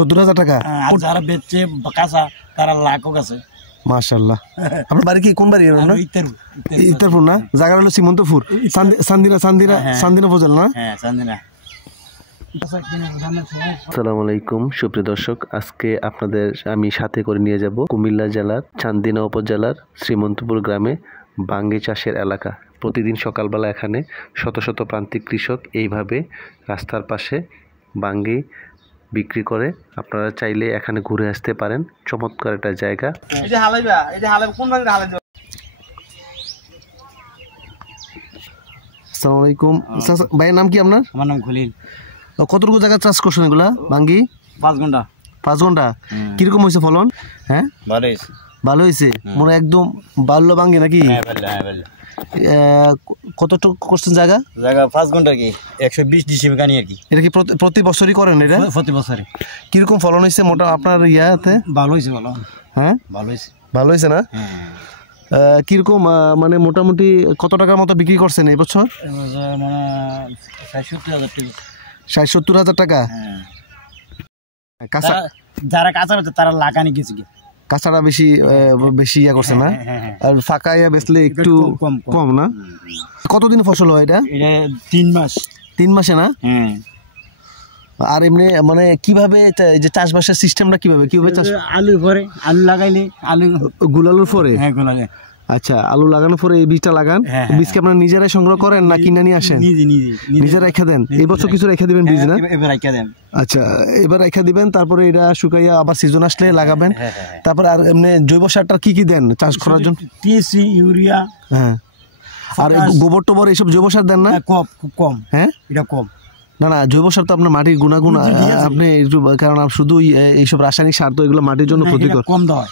70,000 টাকা। আর যারা বেচছে কাঁচা তারা লাখও গেছে। মাশাআল্লাহ। আপনার বাড়ি কি কোন বাড়ি? ইত্তারপুর না? জায়গা হলো সীমন্তপুর, সান্দিনা উপজেলা না? হ্যাঁ, সান্দিনা। আসসালামু আলাইকুম সুপ্রিয় দর্শক, আজকে আপনাদের আমি সাথে করে নিয়ে যাব কুমিল্লা জেলার চান্দিনা উপজেলার শ্রীমন্তপুর গ্রামে বাঙ্গি চাষের এলাকা। প্রতিদিন সকালবেলা এখানে শত শত প্রান্তিক কৃষক এইভাবে রাস্তার পাশে বাঙ্গি বিক্রি করে। আপনারা চাইলে এখানে ঘুরে আসতে পারেন, চমৎকার একটা জায়গা। আসসালামু আলাইকুম। ভাইয়ের নাম কি আপনার? আমার নাম খলিল। কতটুকু জায়গা চাষ করছেন এগুলা বাঙ্গি? 5 ঘন্টা। 5 ঘন্টা। কিরকম হয়েছে ফলন? হ্যাঁ, ভালো হয়েছে। মনে একদম বাল্য বাঙ্গি নাকি? কতটুকু করছেন জায়গা? 5 ঘন্টা কি 120 ডিসিবি কানি আর কি। এটা কি প্রতি বছরই করেন এটা? প্রতি বছরই। কিরকম ফলন হয়েছে মোটা আপনার ইয়াতে? ভালো হয়েছে, ভালো। হ্যাঁ, ভালো হয়েছে না? কিরকম মানে মোটামুটি কত টাকার মতো বিক্রি করছেন এই বছর? মানে 60-70,000 টাকা। 60-70,000 টাকা। কাঁচা যারা কাঁচা বেচে তারা লাগানি গেছে। কাঁচাটা বেশি ইয়া করছে না? আর ফাঁকা ইয়া বেচলে একটু কম না? কতদিন ফসল হয় এটা? 3 মাস। 3 মাসে না? আর এমনি মানে কিভাবে যে চাষবাসের সিস্টেমটা কিভাবে চাষ? আলু পরে আলু লাগাইলে আলু গুলালুর পরে? হ্যাঁ, গুলালে। আচ্ছা, আলু লাগানোর পরে এই বীজটা লাগান। বীজকে আপনারা নিজেরাই সংগ্রহ করেন না কিনে নিয়ে আসেন? নিজে রেখে দেন। এই বছর কিছু রেখে দিবেন বীজ না? এবার রেখে দেন। আচ্ছা, এবার রেখে দিবেন, তারপরে এটা শুকাইয়া আবার সিজন আসলে লাগাবেন। তারপর আর এমনি জৈব সারটা কি দেন চাষ করার জন্য? TSP, urea. হ্যাঁ, আর গোবর টোবর এইসব জৈব সার দেন না? খুব কম। হ্যাঁ, এটা কম। না জৈব সার তো আপনার মাটির গুণাগুণ আপনি একটু, কারণ শুধু এইসব রাসায়নিক সার তো এগুলো মাটির জন্য ক্ষতিকর। কম দেওয়া।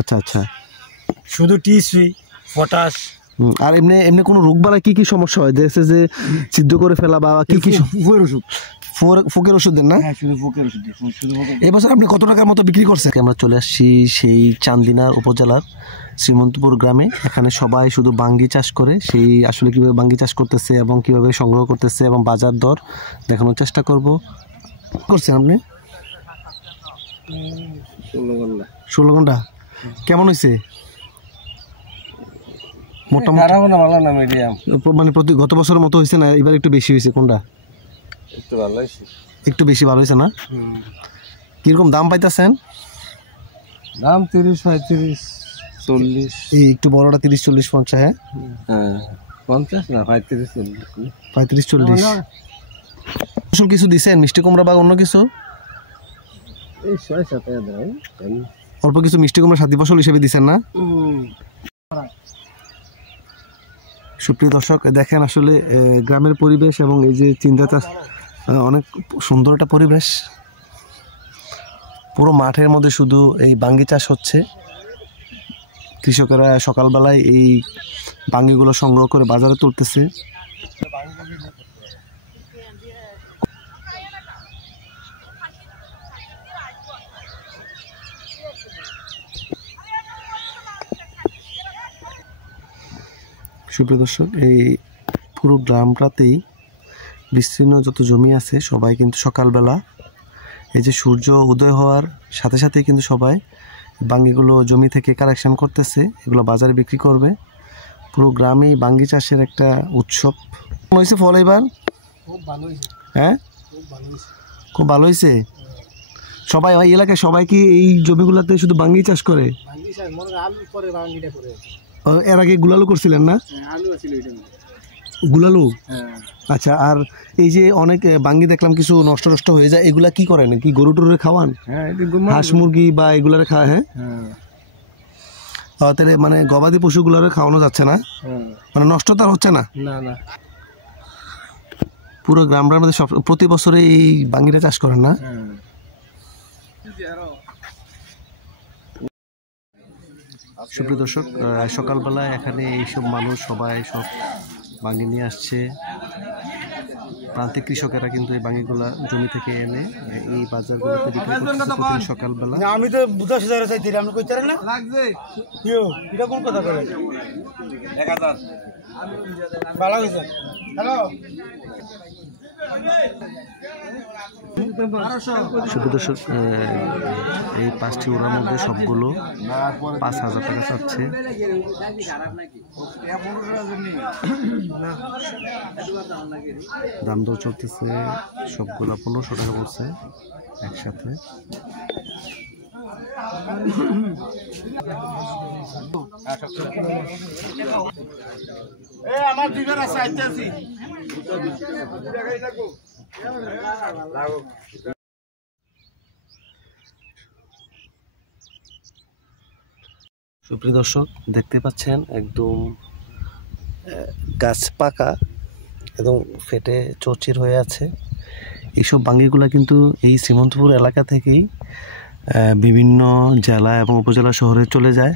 আচ্ছা, শুধু টিএসপি, পটাশ। আর এমনি কোনো রোগ বালাই কি সমস্যা হয়? দেখছে যে সিদ্ধ করে ফেলা বা কি ফোকের ওষুধ দেন না? এবছর আপনি কত টাকার মতো বিক্রি করছেন? আমরা চলে আসছি সেই চান্দিনার উপজেলার শ্রীমন্তপুর গ্রামে। এখানে সবাই শুধু বাঙ্গি চাষ করে। সেই আসলে কীভাবে বাঙ্গি চাষ করতেছে এবং কীভাবে সংগ্রহ করতেছে এবং বাজার দর দেখানোর চেষ্টা করব। করছেন আপনি? 16 ঘন্টা। কেমন হয়েছে? মোটামুটি ভালো না, মিডিয়াম। মানে প্রতি গত বছরের মতো হয়েছে না এবার একটু বেশি হয়েছে? কোনটা একটু ভালো হয়েছে? একটু বেশি ভালো হয়েছে না? কিরকম দাম পাইতেছেন? দাম 30-35 40। এই একটু বড়টা 30-40-50। হ্যাঁ, 50 না, 35-40। 35-40। ফসল কিছু দিছেন, মিষ্টি কুমড়া বা অন্য কিছু? এই 6-7 দাম। অল্প কিছু মিষ্টি কুমড়া সাথী ফসল হিসেবে দিছেন না? সুপ্রিয় দর্শক, দেখেন আসলে গ্রামের পরিবেশ এবং এই যে চিন্তাটা অনেক সুন্দর একটা পরিবেশ। পুরো মাঠের মধ্যে শুধু এই বাঙ্গি চাষ হচ্ছে। কৃষকেরা সকালবেলায় এই বাঙ্গিগুলো সংগ্রহ করে বাজারে তুলতেছে। সুপ্রিয় দর্শক, এই পুরো গ্রামটাতেই বিস্তীর্ণ যত জমি আছে সবাই কিন্তু সকালবেলা এই যে সূর্য উদয় হওয়ার সাথে সাথে কিন্তু সবাই বাঙ্গিগুলো জমি থেকে কালেকশন করতেছে, এগুলো বাজারে বিক্রি করবে। পুরো গ্রামেই বাঙ্গি চাষের একটা উৎসব হয়েছে। ফল এবার হ্যাঁ খুব ভালো হয়েছে। সবাই ওই এলাকায় সবাই কি এই জমিগুলোতে শুধু বাঙ্গি চাষ করে? এর আগে গুলালু করছিলেন না? গুলালু। আচ্ছা, আর এই যে অনেক বাঙ্গি দেখলাম কিছু নষ্ট হয়ে যায়, এগুলা কি করেন? কি গরু টরুরে খাওয়ান? হাঁস মুরগি বা এগুলারে খাওয়া? হ্যাঁ, তাহলে মানে গবাদি পশুগুলারে খাওয়ানো যাচ্ছে না, মানে নষ্ট তো আর হচ্ছে না? না। পুরো গ্রামের মধ্যে সব প্রতি বছরে এই বাঙ্গিটা চাষ করেন না? সুপ্রিয় দর্শক, সকালবেলায় এখানে এইসব মানুষ সবাই সব বাঙ্গি নিয়ে আসছে। প্রান্তিক কৃষকেরা কিন্তু এই বাঙ্গিগুলা জমি থেকে এনে এই বাজারগুলোতে বিক্রি করতেছে প্রতিদিন সকালবেলা। আমি তো বুঝা সুজারে চাইছি, আপনি কইতে পারেন না? লাগবে কিও এটা কোন কথা কইলেন? 1000 ভালো হইছে। হ্যালো সুপ্রদর্শক, এই 5টি ওড়ার মধ্যে সবগুলো 5,000 টাকা চাচ্ছে। দাম দর চলতেছে, সবগুলো 1500 টাকা পড়ছে একসাথে। আমার দিবেন আছে আইতাছি। সুপ্রিয় দর্শক, দেখতে পাচ্ছেন একদম গাছ পাকা এবং ফেটে চৌচির হয়ে আছে। এইসব বাঙ্গিগুলা কিন্তু এই শ্রীমন্তপুর এলাকা থেকেই বিভিন্ন জেলা এবং উপজেলা শহরে চলে যায়।